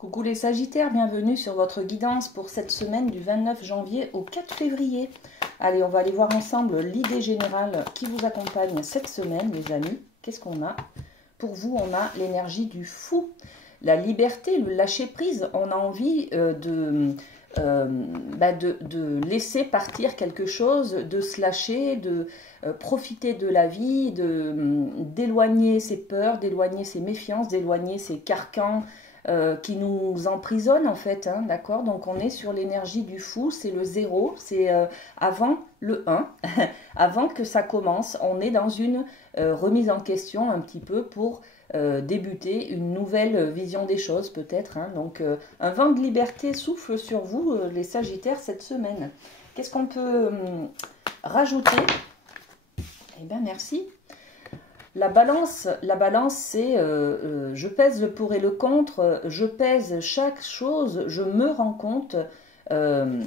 Coucou les Sagittaires, bienvenue sur votre guidance pour cette semaine du 29 janvier au 4 février. Allez, on va aller voir ensemble l'idée générale qui vous accompagne cette semaine, les amis. Qu'est-ce qu'on a? Pour vous, on a l'énergie du fou, la liberté, le lâcher-prise. On a envie de laisser partir quelque chose, de se lâcher, de profiter de la vie, d'éloigner ses peurs, d'éloigner ses méfiances, d'éloigner ses carcans, qui nous emprisonne en fait, hein, d'accord? Donc on est sur l'énergie du fou, c'est le 0, c'est avant le 1, avant que ça commence, on est dans une remise en question un petit peu pour débuter une nouvelle vision des choses peut-être, hein. Donc un vent de liberté souffle sur vous, les Sagittaires, cette semaine. Qu'est-ce qu'on peut rajouter? Eh bien merci. La balance c'est je pèse le pour et le contre, je pèse chaque chose, je me rends compte de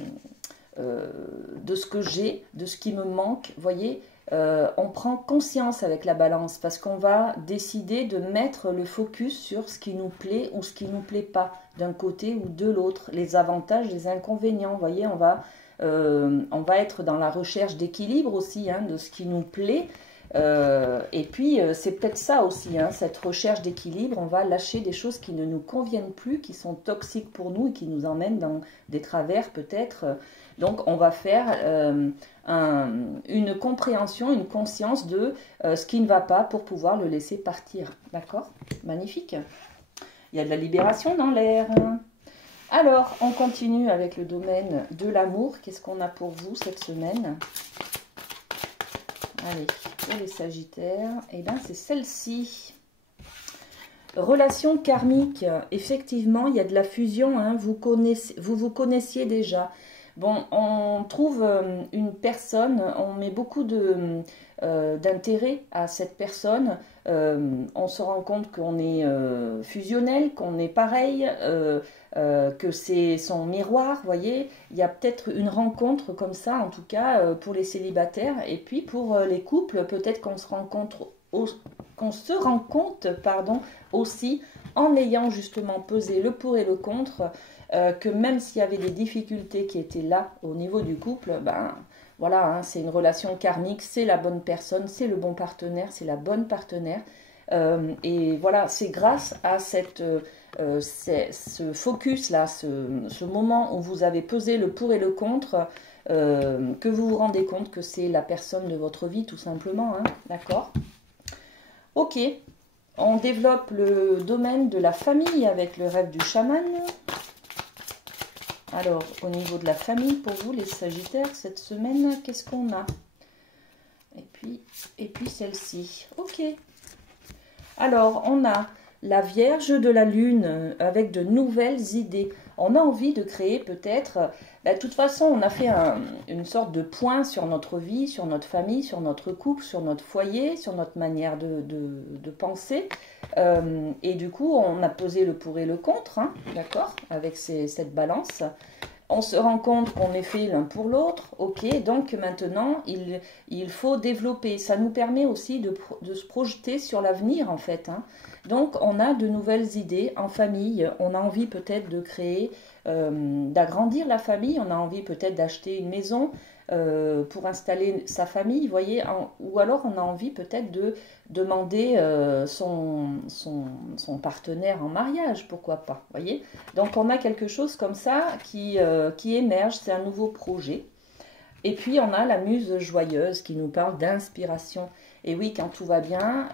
ce que j'ai, de ce qui me manque. Vous voyez, on prend conscience avec la balance parce qu'on va décider de mettre le focus sur ce qui nous plaît ou ce qui ne nous plaît pas, d'un côté ou de l'autre, les avantages, les inconvénients. Vous voyez, on va être dans la recherche d'équilibre aussi, hein, de ce qui nous plaît. Et puis c'est peut-être ça aussi, hein, cette recherche d'équilibre. On va lâcher des choses qui ne nous conviennent plus, qui sont toxiques pour nous et qui nous emmènent dans des travers peut-être. Donc on va faire une compréhension, une conscience de ce qui ne va pas pour pouvoir le laisser partir. D'accord? Magnifique. Il y a de la libération dans l'air. Alors on continue avec le domaine de l'amour. Qu'est-ce qu'on a pour vous cette semaine? Allez, pour les Sagittaires, eh bien c'est celle-ci. Relation karmique, effectivement, il y a de la fusion, hein, vous vous connaissiez déjà. Bon, on trouve une personne, on met beaucoup d'intérêt à cette personne, on se rend compte qu'on est fusionnel, qu'on est pareil, que c'est son miroir, vous voyez. Il y a peut-être une rencontre comme ça, en tout cas, pour les célibataires. Et puis pour les couples, peut-être qu'on se rencontre pardon, aussi en ayant justement pesé le pour et le contre, que même s'il y avait des difficultés qui étaient là au niveau du couple, ben voilà, hein, c'est une relation karmique, c'est la bonne personne, c'est le bon partenaire, c'est la bonne partenaire. Et voilà, c'est grâce à ce focus-là, ce moment où vous avez pesé le pour et le contre, que vous vous rendez compte que c'est la personne de votre vie, tout simplement, hein, d'accord? Ok, on développe le domaine de la famille avec le rêve du chaman. Alors, au niveau de la famille, pour vous, les Sagittaires, cette semaine, qu'est-ce qu'on a? Et puis celle-ci. Ok. Alors, on a la Vierge de la Lune avec de nouvelles idées. On a envie de créer peut-être... de toute façon, on a fait une sorte de point sur notre vie, sur notre famille, sur notre couple, sur notre foyer, sur notre manière de penser. Et du coup, on a posé le pour et le contre, hein, d'accord, avec cette balance. On se rend compte qu'on est fait l'un pour l'autre, ok, donc maintenant, il faut développer. Ça nous permet aussi de se projeter sur l'avenir, en fait, hein. Donc, on a de nouvelles idées en famille. On a envie peut-être de créer, d'agrandir la famille. On a envie peut-être d'acheter une maison pour installer sa famille, vous voyez. Ou alors, on a envie peut-être de demander son partenaire en mariage, pourquoi pas, vous voyez. Donc, on a quelque chose comme ça qui émerge. C'est un nouveau projet. Et puis, on a la muse joyeuse qui nous parle d'inspiration. Et oui, quand tout va bien,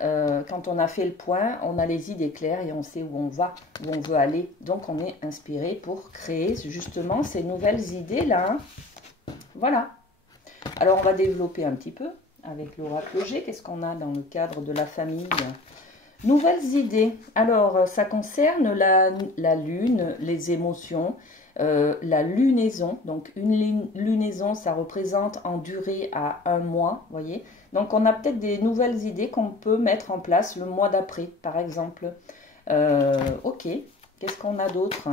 quand on a fait le point, on a les idées claires et on sait où on va, où on veut aller. Donc, on est inspiré pour créer justement ces nouvelles idées-là. Voilà. Alors, on va développer un petit peu avec l'oracle G. Qu'est-ce qu'on a dans le cadre de la famille? Nouvelles idées. Alors, ça concerne la lune, les émotions, la lunaison. Donc, une lunaison, ça représente en durée à 1 mois, vous voyez. Donc, on a peut-être des nouvelles idées qu'on peut mettre en place le mois d'après, par exemple. Ok, qu'est-ce qu'on a d'autre?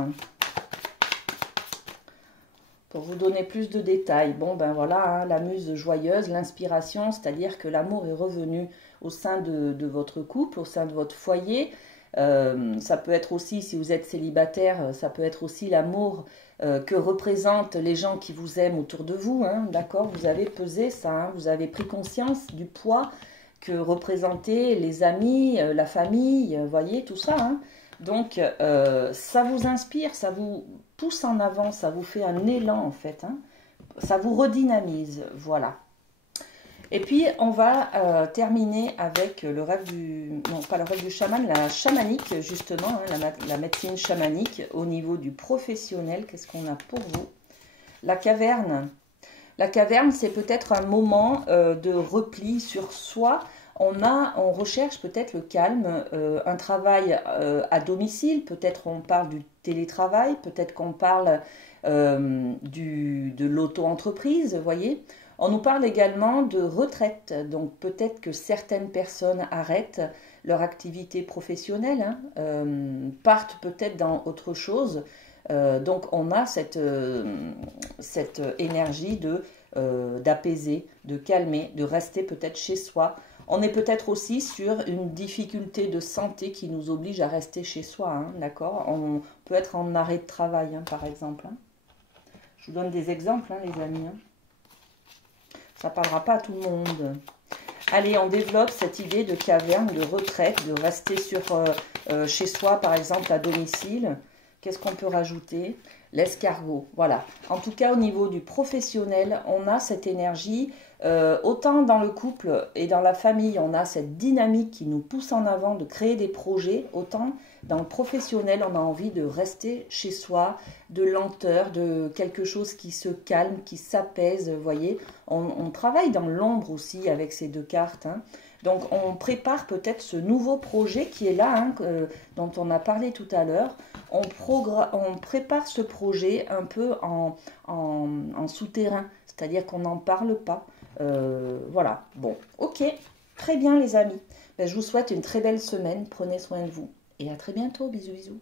Pour vous donner plus de détails, bon ben voilà, hein, la muse joyeuse, l'inspiration, c'est-à-dire que l'amour est revenu au sein de votre couple, au sein de votre foyer. Ça peut être aussi, si vous êtes célibataire, ça peut être aussi l'amour que représentent les gens qui vous aiment autour de vous, hein, d'accord? Vous avez pesé ça, hein, vous avez pris conscience du poids que représentaient les amis, la famille, voyez, tout ça, hein. Donc, ça vous inspire, ça vous pousse en avant, ça vous fait un élan, en fait, hein. Ça vous redynamise, voilà. Et puis, on va terminer avec le rêve du... Non, pas le rêve du chaman, la chamanique, justement, hein, la médecine chamanique au niveau du professionnel. Qu'est-ce qu'on a pour vous? La caverne. La caverne, c'est peut-être un moment de repli sur soi. On recherche peut-être le calme, un travail à domicile. Peut-être on parle du télétravail, peut-être qu'on parle de l'auto-entreprise, vous voyez. On nous parle également de retraite, donc peut-être que certaines personnes arrêtent leur activité professionnelle, hein, partent peut-être dans autre chose. Donc on a cette énergie d'apaiser, de calmer, de rester peut-être chez soi. On est peut-être aussi sur une difficulté de santé qui nous oblige à rester chez soi, hein, d'accord? On peut être en arrêt de travail, hein, par exemple, hein. Je vous donne des exemples, hein, les amis, hein. Ça ne parlera pas à tout le monde. Allez, on développe cette idée de caverne, de retraite, de rester chez soi, par exemple, à domicile. Qu'est-ce qu'on peut rajouter? L'escargot, voilà. En tout cas, au niveau du professionnel, on a cette énergie. Autant dans le couple et dans la famille, on a cette dynamique qui nous pousse en avant de créer des projets. Autant dans le professionnel, on a envie de rester chez soi, de lenteur, de quelque chose qui se calme, qui s'apaise, vous voyez. On travaille dans l'ombre aussi avec ces deux cartes, hein. Donc on prépare peut-être ce nouveau projet qui est là, hein, dont on a parlé tout à l'heure. On prépare ce projet un peu en souterrain, c'est-à-dire qu'on n'en parle pas. Voilà, bon, ok, très bien les amis. Ben, je vous souhaite une très belle semaine, prenez soin de vous et à très bientôt, bisous bisous.